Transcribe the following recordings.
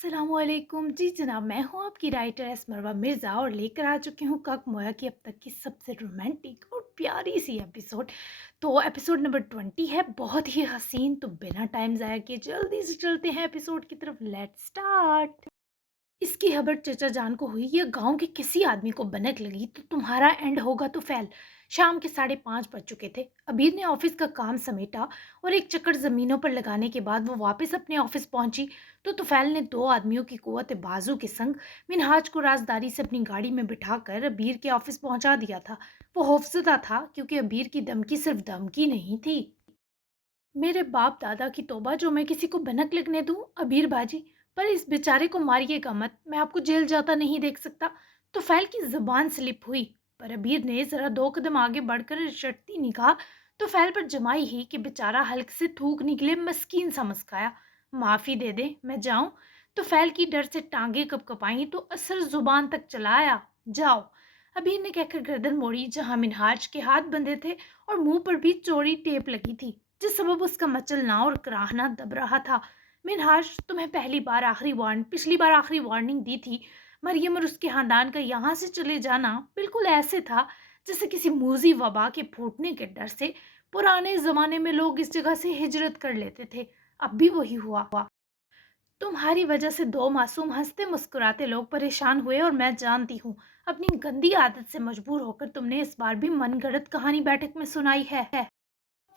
अस्सलाम वालेकुम जी जनाब, मैं हूँ आपकी राइटर एस्मरवा मिर्ज़ा और लेकर आ चुकी हूँ कक मोया की अब तक की सबसे रोमांटिक और प्यारी सी एपिसोड। तो एपिसोड नंबर 20 है, बहुत ही हसीन। तो बिना टाइम ज़ाया किए जल्दी से चलते हैं एपिसोड की तरफ। Let's start. इसकी खबर चचा जान को हुई, ये गांव के किसी आदमी को भनक लगी तो तुम्हारा एंड होगा तो फैल। शाम के 5:30 बज चुके थे। अबीर ने ऑफिस का काम समेटा और एक चक्कर जमीनों पर लगाने के बाद वो वापस अपने ऑफिस पहुंची तो तुफैल ने दो आदमियों की कुव्वत बाजू के संग मिनहाज को राजदारी से अपनी गाड़ी में बिठाकर अबीर के ऑफिस पहुंचा दिया था। वो खौफजदा था क्योंकि अबीर की धमकी सिर्फ धमकी नहीं थी। मेरे बाप दादा की तौबा, जो मैं किसी को भनक लगने दूं अबीर बाजी। पर इस बेचारे को मारिएगा मत, मैं आपको जेल जाता नहीं देख सकता। तो फैल की जुबान स्लिप हुई, पर अबीर ने जरा दो कदम आगे बढ़कर शर्ती निगाह तो फैल पर जमाई ही कि बेचारा हल्क से थूक निकले मस्कीन सा मुस्काया। माफी दे दे, मैं जाऊं? तो फैल की डर से टांगे कपकपाई तो असर जुबान तक चलाया। जाओ। अबीर ने कहकर गर्दन मोड़ी जहां मिनहाज के हाथ बंधे थे और मुंह पर भी चौड़ी टेप लगी थी, जिस सबब उसका मचलना और कराहना दब रहा था। मिनहाज, तुम्हें पिछली बार आखिरी वार्निंग दी थी। मरियम और उसके खानदान का यहाँ से चले जाना बिल्कुल ऐसे था जैसे किसी मूजी वबा के फूटने के डर से पुराने जमाने में लोग इस जगह से हिजरत कर लेते थे। अब भी वही हुआ। तुम्हारी वजह से दो मासूम हंसते मुस्कुराते लोग परेशान हुए और मैं जानती हूँ अपनी गंदी आदत से मजबूर होकर तुमने इस बार भी मनगढ़ंत कहानी बैठक में सुनाई है।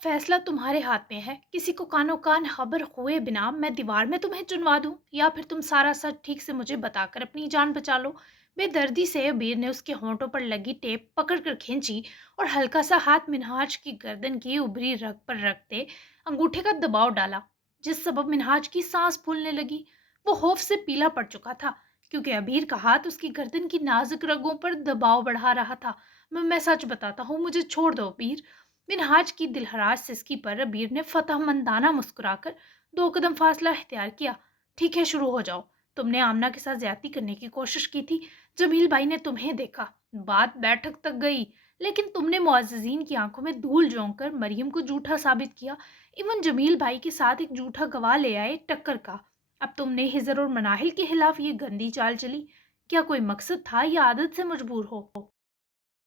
फैसला तुम्हारे हाथ में है। किसी को कानो कान खबर हुए बिना मैं दीवार में तुम्हें चुनवा दूं, या फिर तुम सारा सच ठीक से मुझे बताकर अपनी जान बचा लो। बेदर्दी से बीर ने उसके होंठों पर लगी टेप पकड़ कर खींची और हल्का सा हाथ मिनहाज की गर्दन की उभरी रग पर रखते अंगूठे का दबाव डाला, जिस सबब मिनहाज की सांस फूलने लगी। वो खौफ से पीला पड़ चुका था क्योंकि अबीर का हाथ उसकी गर्दन की नाजुक रगों पर दबाव बढ़ा रहा था। मैं सच बताता हूँ, मुझे छोड़ दो अबीर। मिनहाज की दिलहराज सिसकी पर अबीर ने फतहमंदाना मुस्कुराकर दो कदम फासला इख्तियार किया। ठीक है, शुरू हो जाओ। तुमने आमना के साथ ज्यादती करने की कोशिश की थी। जमील भाई ने तुम्हें देखा, बात बैठक तक गई, लेकिन तुमने मुअज्जिजीन की आंखों में धूल झोंक कर मरियम को झूठा साबित किया। इवन जमील भाई के साथ एक झूठा गवाह ले आए टक्कर का। अब तुमने हिजर और मनाहिल के खिलाफ ये गंदी चाल चली। क्या कोई मकसद था या आदत से मजबूर हो?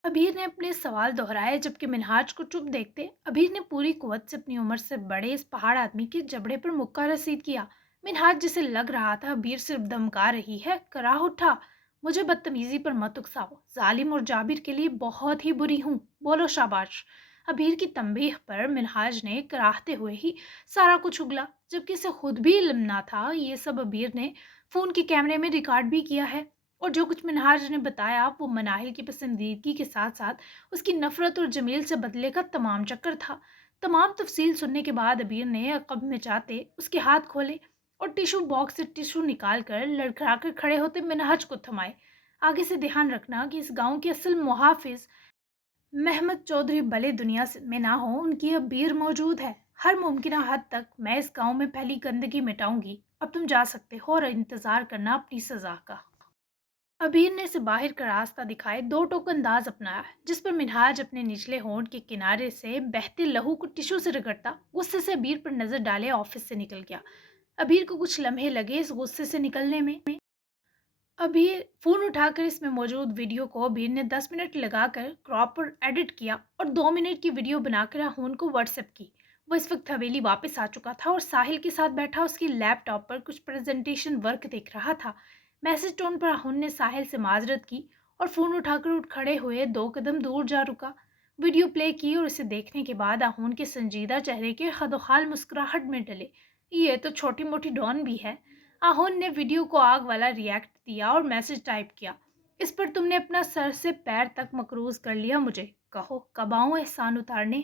अबीर ने अपने सवाल दोहराए जबकि मिनहाज को चुप देखते अबीर ने पूरी कुव्वत से अपनी उम्र से बड़े इस पहाड़ आदमी के जबड़े पर मुक्का रसीद किया। मिनहाज, जिसे लग रहा था अबीर सिर्फ धमका रही है, कराह उठा। मुझे बदतमीजी पर मत उकसाओ, जालिम और जाबिर के लिए बहुत ही बुरी हूँ। बोलो शाबाश। अबीर की तंबीह पर मिनहाज ने कराहते हुए ही सारा कुछ उगला, जबकि इसे खुद भी इल्म ना था। ये सब अबीर ने फोन के कैमरे में रिकॉर्ड भी किया है। और जो कुछ मिनहाज ने बताया वो मनाहिल की पसंदीदगी के साथ साथ उसकी नफरत और जमील से बदले का तमाम चक्कर था। तमाम तफसील सुनने के बाद अबीर ने अकब में जाते उसके हाथ खोले और टिशू बॉक्स से टिशू निकाल कर लड़खड़ा कर खड़े होते मिनहाज को थमाए। आगे से ध्यान रखना कि इस गांव के असल मुहाफिज महमद चौधरी भले दुनिया में ना हो, उनकी अबीर मौजूद है। हर मुमकिन हद तक मैं इस गांव में फैली गंदगी मिटाऊंगी। अब तुम जा सकते हो और इंतजार करना अपनी सजा का। अबीर ने से बाहर का रास्ता दिखाए दो टोक अंदाज अपनाया, जिस पर मिनहाज अपने निचले होंठ के किनारे से बहते लहू को टिश्यू से रगड़ता गुस्से से अबीर पर नजर डाले ऑफिस से निकल गया। अबीर को कुछ लम्हे लगे इस गुस्से से निकलने में। अबीर फोन उठाकर इसमें मौजूद वीडियो को अबीर ने 10 मिनट लगाकर क्रॉप और एडिट किया और 2 मिनट की वीडियो बनाकर राहुल को व्हाट्सएप की। वो इस वक्त हवेली वापस आ चुका था और साहिल के साथ बैठा उसकी लैपटॉप पर कुछ प्रेजेंटेशन वर्क देख रहा था। मैसेज टोन पर राहुल ने साहिल से माजरत की और फोन उठाकर उठ खड़े हुए 2 कदम दूर जा रुका। वीडियो प्ले की और इसे देखने के बाद राहुल के संजीदा चेहरे के खदोखाल मुस्कुराहट में डले। ये तो छोटी मोटी डॉन भी है। आहोन ने वीडियो को आग वाला रिएक्ट दिया और मैसेज टाइप किया। इस पर तुमने अपना सर से पैर तक मकरूज कर लिया, मुझे कहो कब आऊं एहसान उतारने।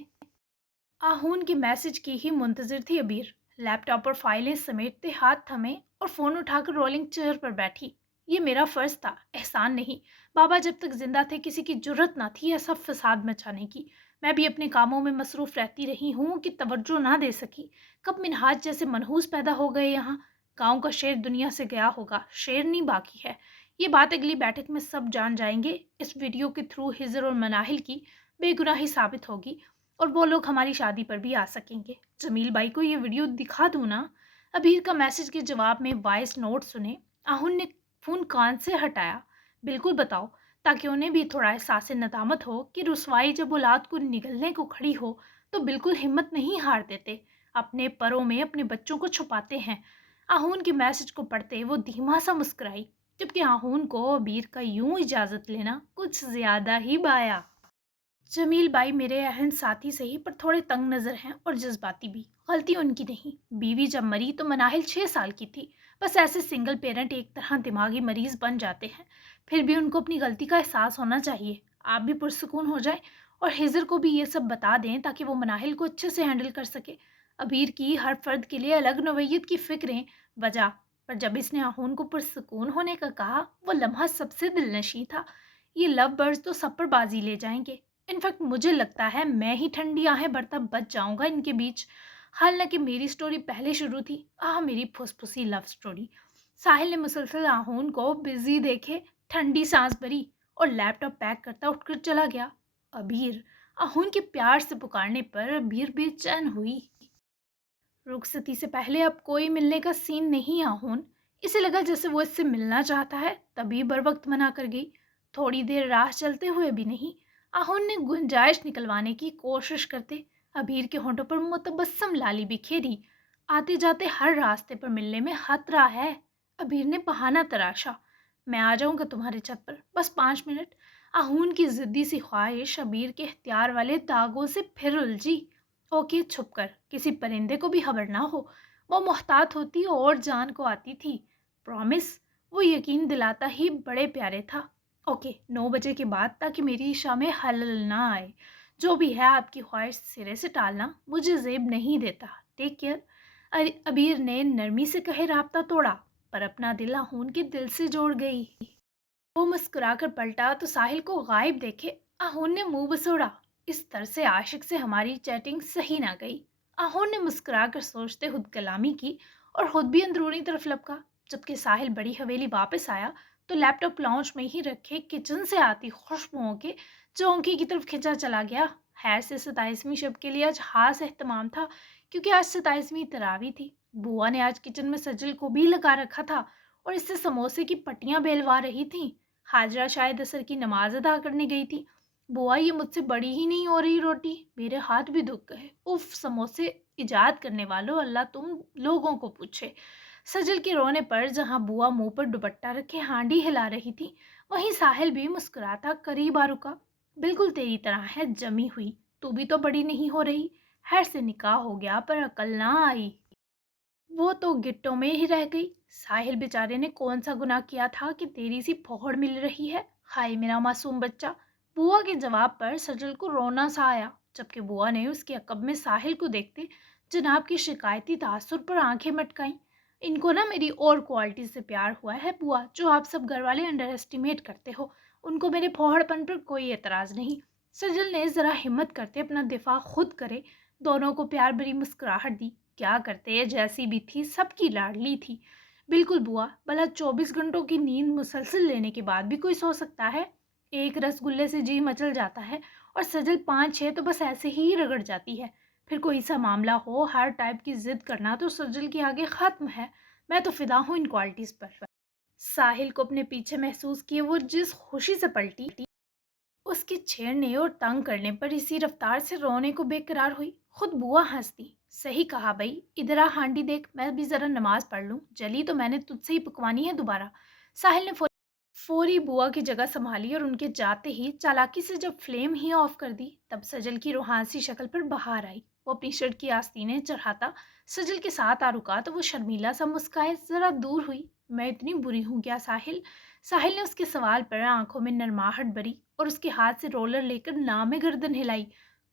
आहून की मैसेज की ही मुंतजिर थी अबीर। लैपटॉप पर फाइलें समेटते हाथ थमे और फोन उठाकर रोलिंग चेयर पर बैठी। ये मेरा फर्ज था, एहसान नहीं। बाबा जब तक जिंदा थे किसी की जुर्रत ना थी ऐसा फसाद मचाने की। मैं भी अपने कामों में मसरूफ रहती रही हूँ कि तवज्जो ना दे सकी। कब मिनहाज जैसे मनहूस पैदा हो गए यहाँ। गांव का शेर दुनिया से गया होगा, शेर नहीं बाकी है। ये बात अगली बैठक में सब जान जाएंगे। इस वीडियो के थ्रू हिजर और मनाहिल की बेगुनाही साबित होगी और वो लोग हमारी शादी पर भी आ सकेंगे। जमील भाई को ये वीडियो दिखा दूँ ना? ابیر کا میسج کے جواب میں وائس نوٹ سنے، آہن نے فون کان سے ہٹایا۔ بالکل بتاؤ، تاکہ انہیں بھی تھوڑا احساس ندامت ہو کہ رسوائی جب اولاد کو نگلنے کو کھڑی ہو تو بالکل ہمت نہیں ہار دیتے، اپنے پروں میں اپنے بچوں کو چھپاتے ہیں۔ آہون کے میسج کو پڑھتے وہ دھیما سا مسکرائی، جبکہ آہون کو ابیر کا یوں اجازت لینا کچھ زیادہ ہی بایا۔ جمیل بھائی میرے اہم ساتھی صحیح پر تھوڑے تنگ نظر ہیں اور جذباتی بھی، غلطی ان کی نہیں۔ بیوی جب مری تو مناہل 6 سال کی تھی، بس ایسے سنگل پیرنٹ ایک طرح دماغی مریض بن جاتے ہیں، پھر بھی ان کو اپنی غلطی کا احساس ہونا چاہیے۔ آپ بھی پرسکون ہو جائیں اور ہزر کو بھی یہ سب بتا دیں تاکہ وہ مناہل کو اچھے سے ہینڈل کر سکے۔ ابیر کی ہر فرد کے لیے الگ نوعیت کی فکریں وجہ، پر جب اس نے آہون کو پرسکون ہونے کا کہا، وہ لمحہ سب سے دل نشیں تھا۔ یہ لو برڈز تو سب پر بازی لے جائیں گے، انفیکٹ مجھے لگتا ہے میں ہی ٹھنڈی آہیں برتا بچ جاؤں گا ان کے بیچ۔ حالانکہ میری سٹوری پہلے شروع تھی، میری پھس پھسی لو سٹوری۔ ساحل نے مسلسل آہون کو بزی دیکھے ٹھنڈی سانس بھری اور لیپ ٹاپ پیک کرتا اٹھ کر چلا گیا۔ ابیر، آہون کے پیار سے پکارنے پر ابیر بے چین ہوئی۔ رخصتی سے پہلے اب کوئی ملنے کا سین نہیں آہون۔ اسے لگا جیسے وہ اس سے ملنا چاہتا ہے، تبھی بر وقت منع کر گئی۔ تھوڑی دیر راہ چلتے ہوئے بھی نہیں۔ آہون نے گنجائش نکلوانے کی کوشش کرتے ابیر کے ہونٹوں پر متبسم لالی بکھیری۔ آتے جاتے ہر راستے پر ملنے میں خطرہ ہے۔ ابیر نے بہانہ تراشا، میں آ جاؤں گا تمہارے چھت پر، بس 5 منٹ۔ آہون کی ضدی سی خواہش ابیر کے اختیار والے داغوں سے پھر الجھی۔ اوکے، چھپ کر، کسی پرندے کو بھی خبر نہ ہو۔ وہ محتاط ہوتی اور جان کو آتی تھی۔ پرومس، وہ یقین دلاتا ہی بڑے پیارے تھا۔ اوکے، 9 بجے کے بعد، تاکہ میری عشاء میں خلل نہ آئے۔ جو بھی ہے آپ کی خواہش سرے سے ٹالنا مجھے زیب نہیں دیتا۔ Take care. ابیر نے نرمی سے کہے رابطہ توڑا، پر اپنا دل آہون کے دل سے جوڑ گئی۔ وہ مسکرا کر پلٹا تو ساحل کو غائب دیکھے آہون نے منہ بسوڑا۔ اس طرز سے عاشق سے ہماری چیٹنگ صحیح نہ گئی۔ آہون نے مسکرا کر سوچتے خود کلامی کی اور خود بھی اندرونی طرف لپکا۔ جبکہ ساحل بڑی حویلی واپس آیا تو لیپ ٹاپ لاؤنج میں ہی رکھے کچن سے آتی خوشبوؤں کے چونکی کی طرف کھینچا چلا گیا۔ خیر سے 27ویں شب کے لیے آج خاص اہتمام تھا، کیونکہ آج 27ویں تراویح تھی۔ بوا نے آج کچن میں سجل کو بھی لگا رکھا تھا اور اس سے سموسے کی پٹیاں بیلوا رہی تھیں۔ حاجرہ شاید عصر کی نماز ادا کرنے گئی تھی۔ بوا، یہ مجھ سے بڑی ہی نہیں ہو رہی روٹی، میرے ہاتھ بھی دکھ گئے۔ اف، سموسے ایجاد کرنے والوں، اللہ تم لوگوں کو پوچھے۔ سجل کے رونے پر جہاں بوا منہ پر دوپٹہ رکھے ہانڈی ہلا رہی تھی، وہیں ساحل بھی مسکراتا قریب آ رکا۔ بالکل تیری طرح ہے جمی ہوئی، تو بھی تو بڑی نہیں ہو رہی۔ خیر سے نکاح ہو گیا پر عقل نہ آئی، وہ تو گٹوں میں ہی رہ گئی۔ ساحل بیچارے نے کون سا گناہ کیا تھا کہ تیری سی پھوڑ مل رہی ہے؟ ہائے میرا معصوم بچہ۔ بوا کے جواب پر سجل کو رونا سا آیا، جبکہ بوا نے اس کے عقب میں ساحل کو دیکھتے جناب کی شکایتی تاثر پر آنکھیں مٹکائیں۔ ان کو نا میری اور کوالٹی سے پیار ہوا ہے بوا، جو آپ سب گھر والے انڈر ایسٹیمیٹ کرتے ہو۔ ان کو میرے پھوڑ پن پر کوئی اعتراض نہیں۔ سجل نے ذرا ہمت کرتے اپنا دفاع خود کرے دونوں کو پیار بھری مسکراہٹ دی۔ کیا کرتے، جیسی بھی تھی سب کی لاڈلی تھی۔ بالکل بوا، بھلا 24 گھنٹوں کی نیند مسلسل لینے کے بعد بھی کوئی سو سکتا ہے؟ ایک رس گلے سے جی مچل جاتا ہے اور سجل 5-6 تو بس ایسے ہی رگڑ جاتی ہے۔ پھر کوئی سا معاملہ ہو، ہر ٹائپ کی ضد کرنا تو سجل کے آگے ختم ہے۔ میں تو فدا ہوں ان کوالٹیز پر۔ ساحل کو اپنے پیچھے محسوس کیے وہ جس خوشی سے پلٹی، اس کے چھیڑنے اور تنگ کرنے پر اسی رفتار سے رونے کو بے قرار ہوئی۔ خود بوا ہنستی، صحیح کہا بھائی، ادھر آ ہانڈی دیکھ، میں بھی ذرا نماز پڑھ لوں، جلی تو میں نے تجھ سے ہی پکوانی ہے دوبارہ۔ ساحل نے فوری بوا کی جگہ سنبھالی اور ان کے جاتے ہی چالاکی سے جب فلیم ہی آف کر دی، تب سجل کی روحانسی شکل پر بہار آئی۔ وہ اپنی شرٹ کی آستینیں چڑھاتا سجل کے ساتھ آ رکا تو وہ شرمیلا سا مسکائے ذرا دور ہوئی۔ میں اتنی بری ہوں کیا ساحل؟ ساحل نے اس کے سوال پر آنکھوں میں نرماہٹ بری اور اس کے ہاتھ سے رولر لے کر نام گردن ہلائی۔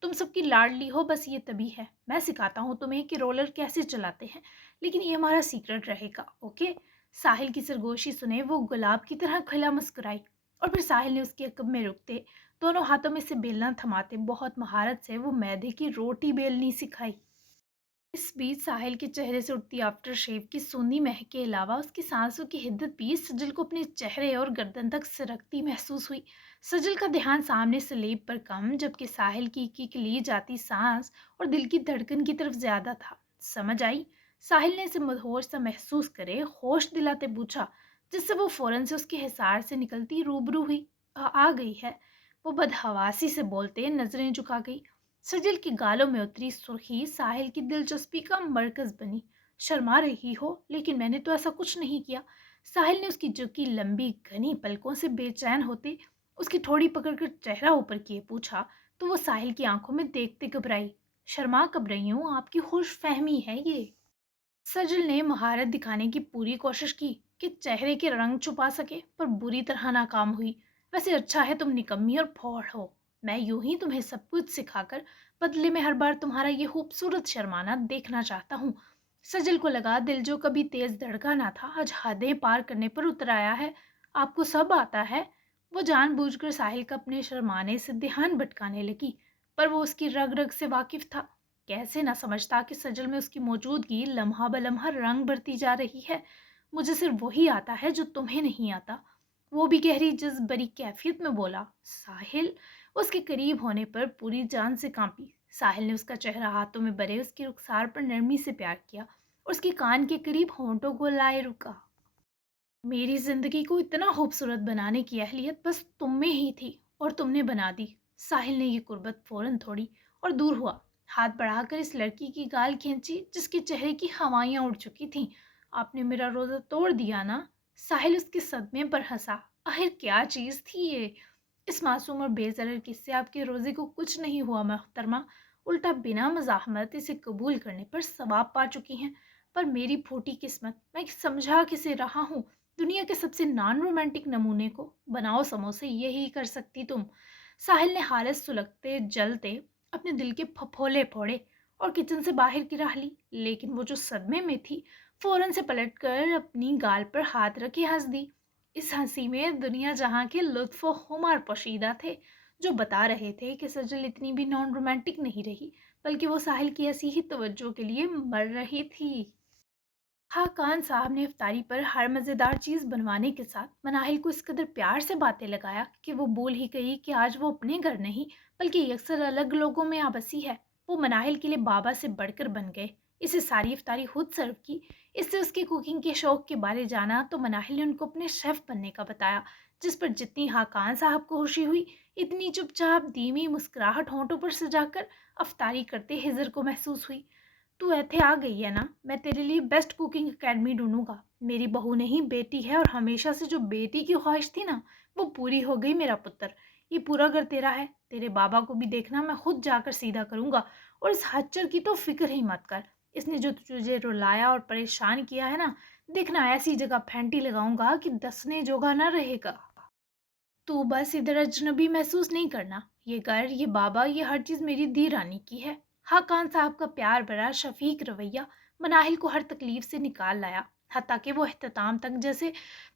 تم سب کی لاڈلی ہو، بس یہ تبھی ہے۔ میں سکھاتا ہوں تمہیں کہ رولر کیسے چلاتے ہیں، لیکن یہ ہمارا سیکرٹ رہے گا، اوکے؟ ساحل کی سرگوشی سنے وہ گلاب کی طرح کھلا مسکرائی، اور پھر ساحل نے اس کے عقب میں رکتے دونوں ہاتھوں میں سے بیلنا تھماتے بہت مہارت سے وہ میدے کی روٹی بیلنی سکھائی۔ اس بیچ ساحل کے چہرے سے اٹھتی آفٹر شیو کی سوندھی مہک کے علاوہ اس کی سانسوں کی حدت بھی سجل کو اپنے چہرے اور گردن تک سرکتی محسوس ہوئی۔ سجل کا دھیان سامنے سلیب پر کم، جبکہ ساحل کی لی جاتی سانس اور دل کی دھڑکن کی طرف زیادہ تھا۔ سمجھ آئی؟ साहिल ने इसे मदहोश सा महसूस करे होश दिलाते पूछा, जिससे वो फौरन से उसके हिसार से निकलती रूबरू हुई। आ गई है, वो बदहवासी से बोलते नजरें झुका गई। सजल की गालों में उतरी सुर्खी साहिल की दिलचस्पी का मरकज बनी। शर्मा रही हो, लेकिन मैंने तो ऐसा कुछ नहीं किया। साहिल ने उसकी झुकी लंबी घनी पलकों से बेचैन होते उसकी ठोड़ी पकड़कर चेहरा ऊपर किए पूछा, तो वो साहिल की आंखों में देखते घबराई। शर्मा कब रही हूँ, आपकी खुश फहमी है ये। सजल ने महारत दिखाने की पूरी कोशिश की कि चेहरे के रंग छुपा सके, पर बुरी तरह नाकाम हुई। वैसे अच्छा है तुम निकम्मी और फौड़ हो। मैं यूं ही तुम्हें सब कुछ सिखाकर बदले में हर बार तुम्हारा ये खूबसूरत शर्माना देखना चाहता हूँ। सजल को लगा दिल जो कभी तेज धड़का ना था, आज हदें पार करने पर उतर आया है। आपको सब आता है। वो जानबूझकर साहिल का अपने शर्माने से ध्यान भटकाने लगी, पर वो उसकी रग रग से वाकिफ था। कैसे ना समझता कि सजल में उसकी मौजूदगी लम्हा बलम्हा रंग भरती जा रही है। मुझे सिर्फ वही आता है जो तुम्हें नहीं आता। वो भी गहरी जज्ब भरी कैफियत में बोला। साहिल उसके करीब होने पर पूरी जान से कांपी। साहिल ने उसका चेहरा हाथों में भरे उसकी रुखसार पर नरमी से प्यार किया और उसके कान के करीब होंठों को लाए रुका। मेरी जिंदगी को इतना खूबसूरत बनाने की अहलियत बस तुम में ही थी, और तुमने बना दी। साहिल ने ये कुर्बत फौरन थोड़ी और दूर हुआ। हाथ बढ़ाकर इस लड़की की गाल खींची जिसके चेहरे की हवाइयां उड़ चुकी थीं। आपने मेरा रोजा तोड़ दिया ना। साहिल उसके सदमे पर हंसा। आखिर क्या चीज थी ये। इस मासूम और बेजरर किस्से आपके रोजे को कुछ नहीं हुआ मोहतरमा, उल्टा बिना मज़ाहमत इसे कबूल करने पर सवाब पा चुकी हैं। पर मेरी फूटी किस्मत, मैं समझा किसे रहा हूँ। दुनिया के सबसे नॉन रोमांटिक नमूने को बनाओ समोसे, यही कर सकती तुम। साहिल ने हालत सुलगते जलते अपने दिल के फफोले फोड़े और किचन से बाहर की राह ली, लेकिन वो जो सदमे में थी फौरन से पलटकर अपनी गाल पर हाथ रखे हंस दी। इस हंसी में दुनिया जहां के लुत्फ व खुमार पोशीदा थे, जो बता रहे थे कि सजल इतनी भी नॉन रोमांटिक नहीं रही, बल्कि वो साहिल की ऐसी ही तवज्जो के लिए मर रही थी। हाँ, खान साहब ने इफ्तारी पर हर मज़ेदार चीज़ बनवाने के साथ मनाहिल को इस कदर प्यार से बातें लगाया कि वो बोल ही गई कि आज वो अपने घर नहीं, बल्कि अक्सर अलग लोगों में आबसी है। वो मनाहिल के लिए बाबा से बढ़कर बन गए। इसे सारी इफ्तारी खुद सर्व की। इससे उसके कुकिंग के शौक के बारे जाना तो मनाहिल ने उनको अपने शेफ़ बनने का बताया, जिस पर जितनी हाँ खान साहब को खुशी हुई, इतनी चुपचाप धीमी मुस्कुराहट होंठों पर सजाकर अफ्तारी करते हिजर को महसूस हुई। तू ऐथे आ गई है ना, मैं तेरे लिए बेस्ट कुकिंग एकेडमी ढूंढूंगा। मेरी बहू नहीं बेटी है, और हमेशा से जो बेटी की ख्वाहिश थी ना, वो पूरी हो गई मेरा पुत्र। ये पूरा घर तेरा है। तेरे बाबा को भी देखना, मैं खुद जाकर सीधा करूंगा। और इस हच्चर की तो फिक्र ही मत कर। इसने जो तुझे रुलाया और परेशान किया है ना, देखना ऐसी जगह फैंटी लगाऊंगा कि दसने जोगा ना रहेगा। तू बस इधर अजनबी महसूस नहीं करना। ये घर, ये बाबा, ये हर चीज़ मेरी दी रानी की है। खान साहब का प्यार भरा शफीक रवैया मनाहिल को हर तकलीफ से निकाल लाया। हत्ता कि वो अख्ताम तक जैसे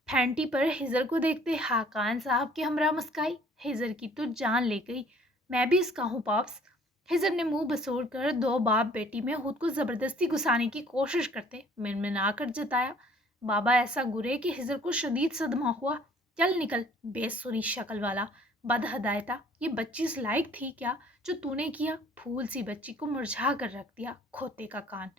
फैंटी पर हिजर को देखते खान साहब के हमरा मुस्काई। हिजर की तो जान ले गई। मैं भी इसका हूँ पाप्स। हिजर ने मुंह बसोड़ कर दो बाप बेटी में खुद को जबरदस्ती घुसाने की कोशिश करते मिनमिना कर जताया। बाबा ऐसा गुरे कि हिजर को शदीद सदमा हुआ। चल निकल, बेसुरी शक्ल वाला बदहदायता। ये बच्ची इस लायक थी क्या जो तूने किया। फूल सी बच्ची को मुरझा कर रख दिया, खोते का कान।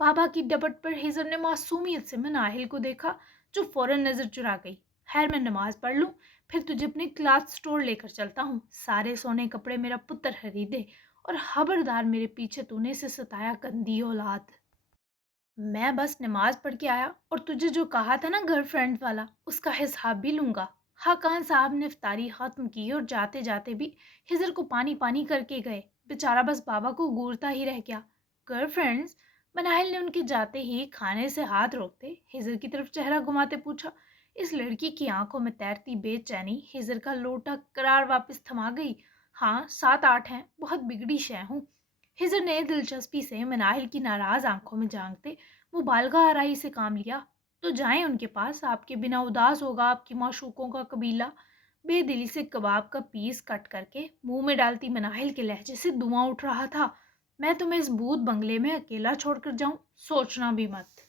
बाबा की डबट पर हिजर ने मासूमियत से मनाहिल को देखा, जो फौरन नजर चुरा गई। खैर, मैं नमाज पढ़ लूँ, फिर तुझे अपने क्लॉथ स्टोर लेकर चलता हूँ। सारे सोने कपड़े मेरा पुत्र खरीदे, और खबरदार मेरे पीछे तूने से सताया गंदी औलाद। मैं बस नमाज पढ़ के आया, और तुझे जो कहा था ना गर्लफ्रेंड वाला, उसका हिसाब भी लूंगा। खान साहब ने इफ्तारी खत्म की और जाते जाते भी हिजर को पानी पानी करके गए। बेचारा बस बाबा को घूरता ही रह गया। गर्लफ्रेंड्स। मनाहिल ने उनके जाते ही खाने से हाथ रोकते हिजर की तरफ चेहरा घुमाते पूछा। इस लड़की की आंखों में तैरती बेचैनी हिजर का लोटा करार वापस थमा गई। हाँ, 7-8 हैं, बहुत बिगड़ी शय हूँ। हिजर ने दिलचस्पी से मनाहिल की नाराज आंखों में झांकते मुबालगा आराई से काम लिया। तो जाएं उनके पास, आपके बिना उदास होगा आपकी माशूकों का कबीला। बेदिली से कबाब का पीस कट करके मुंह में डालती मनाहिल के लहजे से धुआं उठ रहा था। मैं तुम्हें इस भूत बंगले में अकेला छोड़कर जाऊं, सोचना भी मत।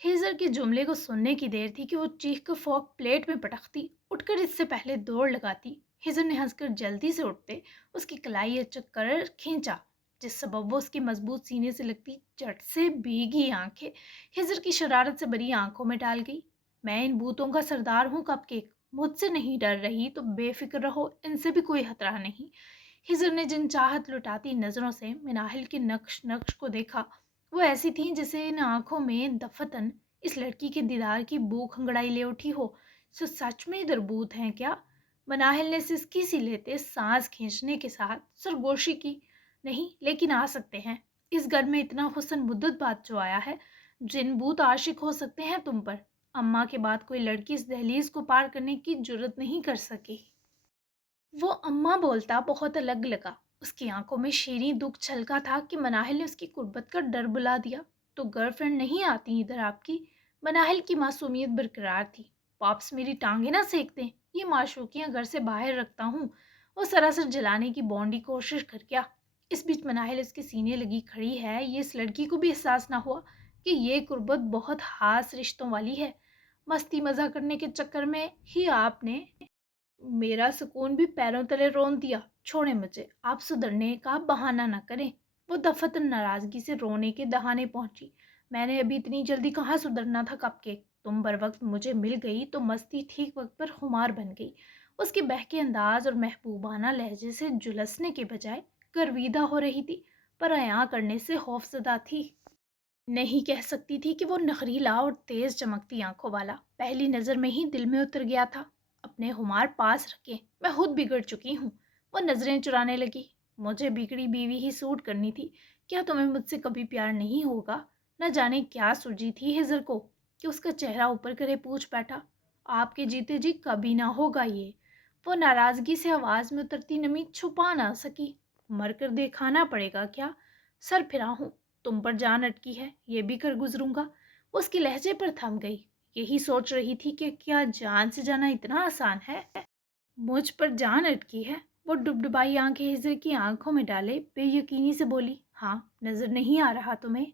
हेजर के जुमले को सुनने की देर थी कि वो चीख कर फोक प्लेट में पटकती, उठकर इससे पहले दौड़ लगाती। हेजर ने हंसकर जल्दी से उठते उसकी कलाई चक्कर खींचा। जिस सबब वो उसके मजबूत सीने से लगती चट से भीगी आंखें हिजर की शरारत से भरी आंखों में डाल गई। मैं इन भूतों का सरदार हूँ कपकेक, मुझसे नहीं डर रही तो बेफिक्र रहो, इनसे भी कोई खतरा नहीं। हिजर ने जिन चाहत लुटाती नजरों से मिनाहिल के नक्श नक्श को देखा, वो ऐसी थी जैसे इन आंखों में दफतन इस लड़की के दीदार की भूख हंगड़ाई ले उठी हो। सो सच में इधर भूत हैं क्या? मनाहिल ने सिसकी सी लेते सांस खींचने के साथ सरगोशी की। नहीं, लेकिन आ सकते हैं। इस घर में इतना हुस्न मुद्दत बाद जो आया है, जिन भूत आशिक हो सकते हैं तुम पर। अम्मा के बाद कोई लड़की इस दहलीज को पार करने की जुर्रत नहीं कर सकी। वो अम्मा बोलता बहुत अलग लगा। उसकी आंखों में शीरी दुख छलका था कि मनाहिल ने उसकी कुर्बत का डर बुला दिया। तो गर्लफ्रेंड नहीं आती इधर आपकी? मनाहिल की मासूमियत बरकरार थी। पाप्स मेरी टांगे ना सेक दें, ये माशूकियां घर से बाहर रखता हूँ। वो सरासर जलाने की बॉन्डी कोशिश कर गया। इस बीच मनाहिल उसके सीने लगी खड़ी है, ये इस लड़की को भी एहसास ना हुआ कि ये कुर्बत बहुत खास रिश्तों वाली है। मस्ती मजा करने के चक्कर में ही आपने मेरा सुकून भी पैरों तले रोन दिया। छोड़े मुझे, आप सुधरने का बहाना न करें। वो दफतन नाराजगी से रोने के दहाने पहुंची। मैंने अभी इतनी जल्दी कहाँ सुधरना था कपकेक, तुम बर वक्त मुझे मिल गई तो मस्ती ठीक वक्त पर खुमार बन गई। उसके बहके अंदाज और महबूबाना लहजे से जुलसने के बजाय गर्विदा हो रही थी, पर अया करने से खौफजदा थी। नहीं कह सकती थी कि वो नखरीला और तेज चमकती आंखों वाला पहली नजर में ही दिल में उतर गया था। अपने हुमार पास रखे, मैं खुद बिगड़ चुकी हूँ। वो नजरें चुराने लगी। मुझे बिगड़ी बीवी ही सूट करनी थी। क्या तुम्हें मुझसे कभी प्यार नहीं होगा? न जाने क्या सूझी थी हिजर को कि उसका चेहरा ऊपर करे पूछ बैठा। आपके जीते जी कभी ना होगा ये। वो नाराजगी से आवाज में उतरती नमी छुपा ना सकी। मरकर दिखाना पड़ेगा क्या? सर फिरा हूँ, तुम पर जान अटकी है, ये भी कर गुजरूंगा। उसके लहजे पर थम गई। यही सोच रही थी कि क्या जान से जाना इतना आसान है? मुझ पर जान अटकी है? वो डुबडुबाई आंखें हिजर की आंखों में डाले बेयकीनी से बोली, हाँ, नजर नहीं आ रहा तुम्हें?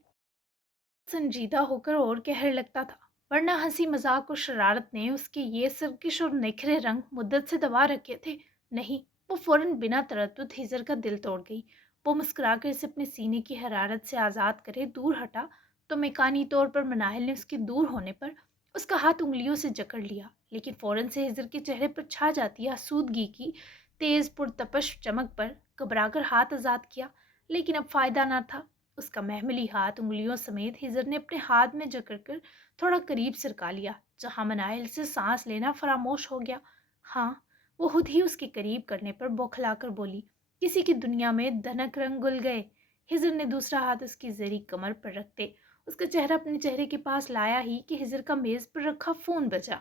संजीदा होकर और कहर लगता था, वरना हंसी मजाक और शरारत ने उसके ये सरकश और निखरे रंग मुद्दत से दबा रखे थे। नहीं, वो फौरन बिना तरद्दुद हिजर का दिल तोड़ गई। वो मुस्कुराकर इसे अपने सीने की हरारत से आज़ाद करे दूर हटा तो मेकानी तौर पर मनाहिल ने उसके दूर होने पर उसका हाथ उंगलियों से जकड़ लिया, लेकिन फौरन से हिजर के चेहरे पर छा जाती आसूदगी की तेज पुरतपश चमक पर घबराकर हाथ आज़ाद किया। लेकिन अब फायदा ना था। उसका महमली हाथ उंगलियों समेत हिजर ने अपने हाथ में जकड़कर थोड़ा करीब सरका लिया, जहां मनाइल से सांस लेना फरामोश हो गया। हाँ, वो खुद ही उसके करीब करने पर बौखलाकर बोली, किसी की दुनिया में धनक रंग घुल गए। हिजर ने दूसरा हाथ उसकी जरी कमर पर रखते उसका चेहरा अपने चेहरे के पास लाया ही कि हिजर का मेज पर रखा फोन बजा।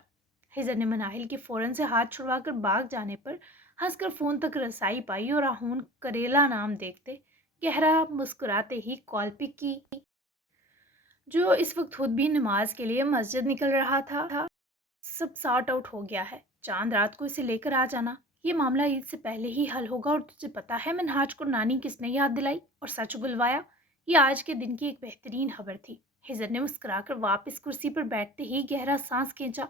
हिजर ने मनाहिल के फौरन से हाथ छुड़वाकर भाग जाने पर हंसकर फोन तक रसाई पाई और आहून करेला नाम देखते गहरा मुस्कुराते ही कॉल पिक की, जो इस वक्त खुद भी नमाज के लिए मस्जिद निकल रहा था। सब सॉर्ट आउट हो गया है, चांद रात को इसे लेकर आ जाना। ये मामला ईद से पहले ही हल होगा और तुझे पता है मनहाज को नानी किसने याद दिलाई और सच बुलवाया? ये आज के दिन की एक बेहतरीन खबर थी। हिजर ने मुस्कुराकर वापस कुर्सी पर बैठते ही गहरा सांस खींचा।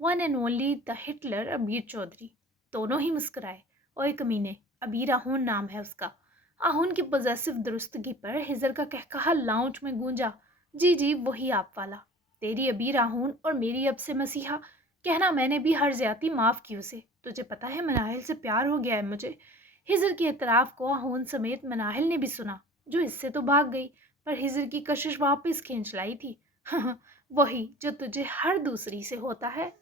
One and only the Hitler अबीर चौधरी। दोनों ही मुस्कुराए। ओए कमीने, अबीर आहून नाम है उसका। आहून की पॉजेसिव दुरुस्तगी पर हिजर का कहकहा लाउंज में गूंजा। जी जी, वही आप वाला। तेरी अबीर आहून और मेरी अब से मसीहा। कहना मैंने भी हर ज्यादती माफ की उसे। तुझे पता है मनाहिल से प्यार हो गया है मुझे। हिजर के एतराफ को आहून समेत मनाहिल ने भी सुना, जो इससे तो भाग गई पर हिजर की कशिश वापस खींच लाई थी। वही जो तुझे हर दूसरी से होता है।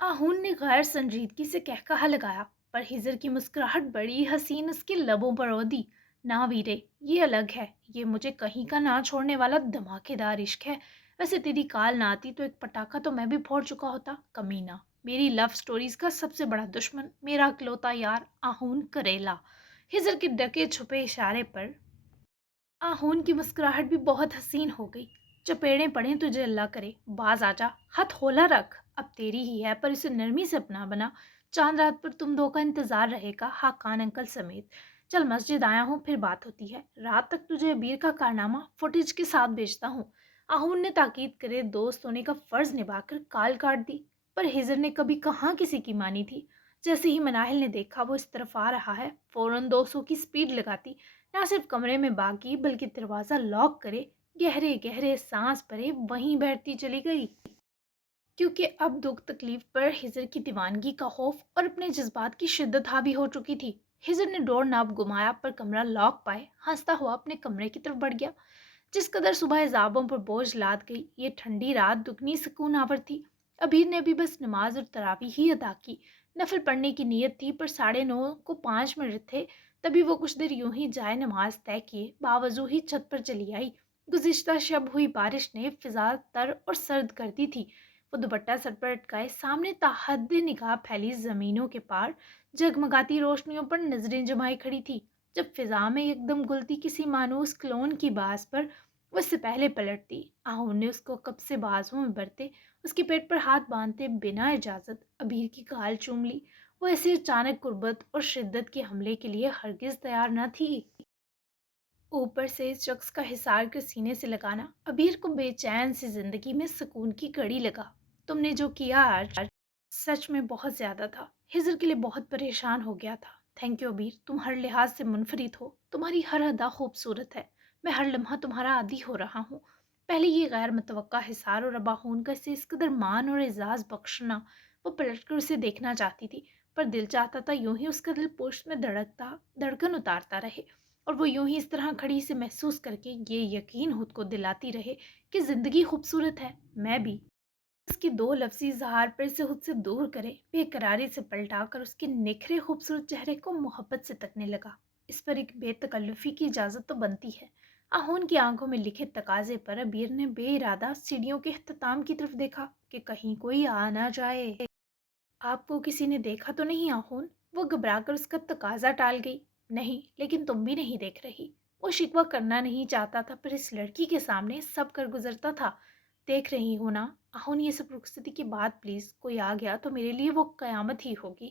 आहून ने गैर संजीदगी से कहकहा लगाया, पर हिजर की मुस्कुराहट बड़ी हसीन उसके लबों पर ओदी। ना वीरे, ये अलग है। ये मुझे कहीं का ना छोड़ने वाला धमाकेदार इश्क है। वैसे तेरी काल ना आती तो एक पटाखा तो मैं भी फोड़ चुका होता, कमीना। मेरी लव स्टोरीज का सबसे बड़ा दुश्मन, मेरा इकलौता यार आहून करेला। हिजर के डके छुपे इशारे पर आहून की मुस्कुराहट भी बहुत हसीन हो गई। चपेड़े पड़े तुझे अल्लाह करे, बाज आजा, हाथ होला रख। अब तेरी ही है पर इसे नरमी से अपना बना। चांद रात पर तुम दो का इंतजार रहेगा, हाकान अंकल समेत। चल मस्जिद आया हूँ, फिर बात होती है। रात तक तुझे अबीर का कारनामा फुटेज के साथ भेजता हूँ। आहून ने ताकीद करे दोस्त होने का फर्ज निभाकर काल काट दी, पर हिजर ने कभी कहाँ किसी की मानी थी। जैसे ही मनाहिल ने देखा वो इस तरफ आ रहा है, फौरन 200 की स्पीड लगाती نہ صرف کمرے میں باقی بلکہ دروازہ لاک کرے گہرے گہرے سانس بھرے وہیں بیٹھتی چلی گئی، کیونکہ اب دکھ تکلیف پر ہجر کی دیوانگی کا خوف اور اپنے جذبات کی شدت حاوی ہو چکی تھی۔ ہجر نے ڈور ناب گمایا پر کمرہ لاک پائے ہنستا ہوا اپنے کمرے کی طرف بڑھ گیا۔ جس قدر صبح عذابوں پر بوجھ لاد گئی، یہ ٹھنڈی رات دگنی سکون آور تھی۔ ابیر نے بھی بس نماز اور تراویح ہی ادا کی، نفل پڑھنے کی نیت تھی، پر 9:30 کو 5 منٹ تھے، تبھی وہ کچھ دیر یوں ہی جائے نماز طے کیے باوضو ہی چھت پر چلی آئی۔ گزشتہ شب ہوئی بارش نے فضا تر اور سرد کر دی تھی۔ وہ دوپٹہ سر پر اٹکائے سامنے تاحد نگاہ پھیلی زمینوں کے پار جگمگاتی روشنیوں پر نظریں جمائے کھڑی تھی۔ جب فضا میں ایک دم گلتی کسی مانوس کلون کی باز پر وہ اس سے پہلے پلٹتی، آہون نے اس کو کب سے بازوں میں برتے اس کے پیٹ پر ہاتھ باندھتے بنا اجازت ابیر کی گال چوم لی۔ وہ ایسے اچانک قربت اور شدت کے حملے کے لیے ہرگز تیار نہ تھی۔ اوپر سے اس شخص کا حصار کر سینے سے لگانا ابیر کو بے چین سی زندگی میں سکون کی کڑی لگا۔ تم نے جو کیا آج سچ میں بہت زیادہ تھا، ہجر کے لیے بہت پریشان ہو گیا تھا۔ تھینک یو ابیر، تم ہر لحاظ سے منفرد ہو، تمہاری ہر ادا خوبصورت ہے، میں ہر لمحہ تمہارا عادی ہو رہا ہوں۔ پہلے یہ غیر متوقع حصار اور اب آہون کا اسے اس قدر مان اور اعزاز بخشنا، وہ پلٹ کر اسے دیکھنا چاہتی تھی، پر دل چاہتا تھا یوں ہی اس کا دل پوشت میں دھڑکن اتارتا رہے، اور وہ یوں ہی اس طرح کھڑی سے محسوس کر کے یہ یقین خود کو دلاتی رہے کہ زندگی خوبصورت ہے، میں بھی۔ اس کے دو لفظی اظہار پر اسے خود سے دور کرے بے قراری سے پلٹا کر اس کے نکھرے خوبصورت چہرے کو محبت سے تکنے لگا۔ اس پر ایک بے تکلفی کی اجازت تو بنتی ہے۔ آہون کی آنکھوں میں لکھے تقاضے پر ابیر نے بے ارادہ سیڑھیوں کے اختتام کی طرف دیکھا کہ کہیں کوئی آ نہ جائے۔ آپ کو کسی نے دیکھا تو نہیں آہون؟ وہ گھبرا کر اس کا تقاضا ٹال گئی۔ نہیں، لیکن تم بھی نہیں دیکھ رہی۔ وہ شکوہ کرنا نہیں چاہتا تھا، پر اس لڑکی کے سامنے سب کر گزرتا تھا۔ دیکھ رہی ہوں نا آہون، یہ سب رخصتی کے بعد پلیز کوئی آ گیا تو میرے لیے وہ قیامت ہی ہوگی۔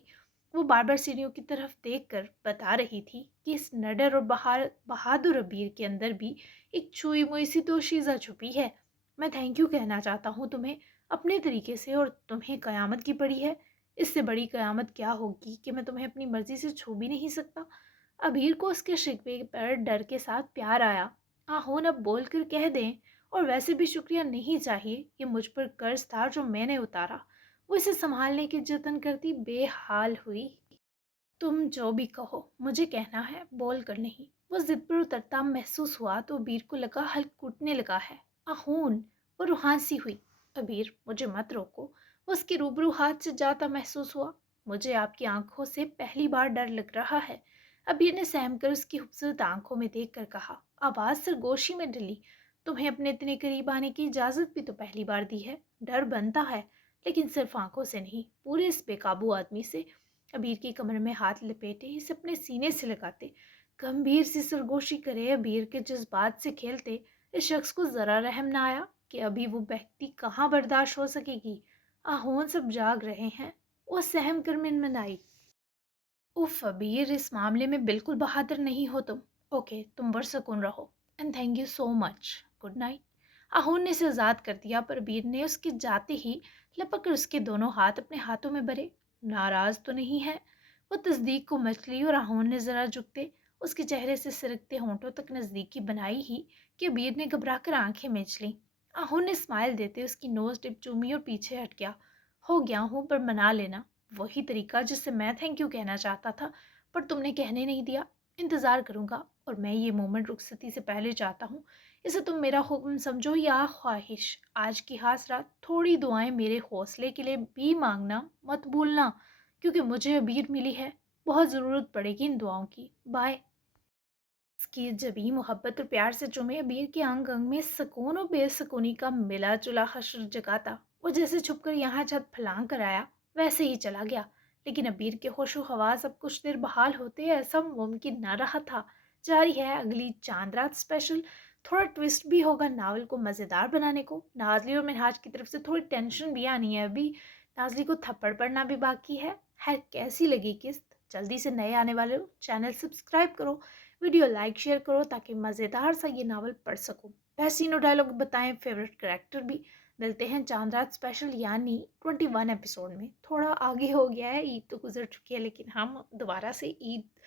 وہ بار بار سیڑھیوں کی طرف دیکھ کر بتا رہی تھی کہ اس نڈر اور بہادر ابیر کے اندر بھی ایک چھوئی موئی سی دوشیزہ چھپی ہے۔ میں تھینک یو کہنا چاہتا ہوں تمہیں اپنے طریقے سے، اور تمہیں قیامت کی پڑی ہے۔ اس سے بڑی قیامت کیا ہوگی کہ میں تمہیں اپنی مرضی سے چھو بھی نہیں سکتا۔ ابیر کو اس کے شکوے پر ڈر کے ساتھ پیار آیا۔ آہون اب بول کر کہہ دیں، اور ویسے بھی شکریہ نہیں چاہیے، یہ مجھ پر قرض تھا جو میں نے اتارا۔ وہ اسے سنبھالنے کی جتن کرتی بے حال ہوئی۔ تم جو بھی کہو مجھے کہنا ہے، بول کر نہیں۔ وہ ضد پر اترتا محسوس ہوا تو ابیر کو لگا حلق کوٹنے لگا ہے۔ آہون، وہ روحان سی ہوئی۔ ابیر، مجھے مت روکو۔ وہ اس کے روبرو ہاتھ سے جاتا محسوس ہوا۔ مجھے آپ کی آنکھوں سے پہلی بار ڈر لگ رہا ہے۔ ابیر نے سہم کر اس کی خوبصورت آنکھوں میں دیکھ کر کہا، آواز سرگوشی میں ڈلی۔ تمہیں اپنے اتنے قریب آنے کی اجازت بھی تو پہلی بار دی ہے۔ ڈر بنتا ہے، لیکن صرف آنکھوں سے نہیں، پورے اس بے قابو آدمی سے۔ ابیر کی کمر میں ہاتھ لپیٹے اسے اپنے سینے سے لگاتے گمبھیر سی سرگوشی کرے ابیر کے جذبات سے کھیلتے، اس شخص کو ذرا رحم نہ آیا کہ ابھی وہ بہتی کہاں برداشت ہو سکے گی۔ آہون، سب جاگ رہے ہیں، وہ سہم کر منمنائی۔ اف ابیر، اس معاملے میں بالکل بہادر نہیں ہو تم۔ اوکے، تم برسکون رہو، and thank you so much, good night. آہون نے اسے آزاد کر دیا، پر ابیر نے اس کے جاتے ہی لپک کر اس کے دونوں ہاتھ اپنے ہاتھوں میں بھرے۔ ناراض تو نہیں ہے؟ وہ تصدیق کو مچ لی، اور آہون نے ذرا جھکتے اس کے چہرے سے سرکتے ہونٹوں تک نزدیکی بنائی ہی کہ ابیر نے گھبرا کر آنکھیں میچ لیں۔ آہون نے اسمائل دیتے اس کی نوز ٹپ چومی اور پیچھے ہٹ گیا۔ ہو گیا ہوں، پر منا لینا، وہی طریقہ جس سے میں تھینک یو کہنا چاہتا تھا، پر تم نے کہنے نہیں دیا۔ انتظار کروں گا، اور میں یہ مومنٹ رخصتی سے پہلے چاہتا ہوں۔ اسے تم میرا حکم سمجھو یا خواہش۔ آج کی خاص رات تھوڑی دعائیں میرے حوصلے کے لیے بھی مانگنا مت بھولنا، کیونکہ مجھے ابیر ملی ہے، بہت ضرورت پڑے گی ان دعاؤں کی۔ بائے۔ اس کی جبیں محبت اور پیار سے چومے ابیر کے انگ انگ میں سکون اور بے سکونی کا ملا جلا حشر جگاتا۔ وہ جیسے چھپ کر یہاں چھت پھلانگ کر آیا ویسے ہی چلا گیا، لیکن ابیر کے ہوش و حواس اب کچھ دیر بحال ہوتے ایسا ممکن نہ رہا تھا۔ جاری ہے اگلی چاند رات اسپیشل۔ تھوڑا ٹوسٹ بھی ہوگا ناول کو مزیدار بنانے کو۔ نازلی اور منہاج کی طرف سے تھوڑی ٹینشن بھی آنی ہے ابھی، نازلی کو تھپڑ پڑنا بھی باقی ہے۔ خیر، کیسی لگی قسط؟ جلدی سے نئے آنے والے چینل سبسکرائب کرو، ویڈیو لائک شیئر کرو تاکہ مزیدار سا یہ ناول پڑھ سکوں۔ بحثین و ڈائلاگ بتائیں، فیوریٹ کریکٹر بھی۔ ملتے ہیں چاند رات اسپیشل یعنی 21 ایپیسوڈ میں۔ تھوڑا آگے ہو گیا ہے، عید تو گزر چکی ہے، لیکن ہم دوبارہ سے عید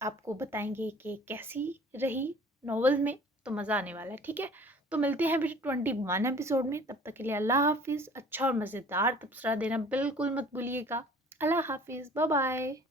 آپ کو بتائیں گے کہ کیسی رہی ناول میں، تو مزہ آنے والا ہے. ٹھیک ہے، تو ملتے ہیں پھر 21 ایپیسوڈ میں. تب تک کے لیے اللہ حافظ. اچھا اور مزیدار تبصرہ دینا بالکل مت بھولیے گا. اللہ حافظ. Bye bye.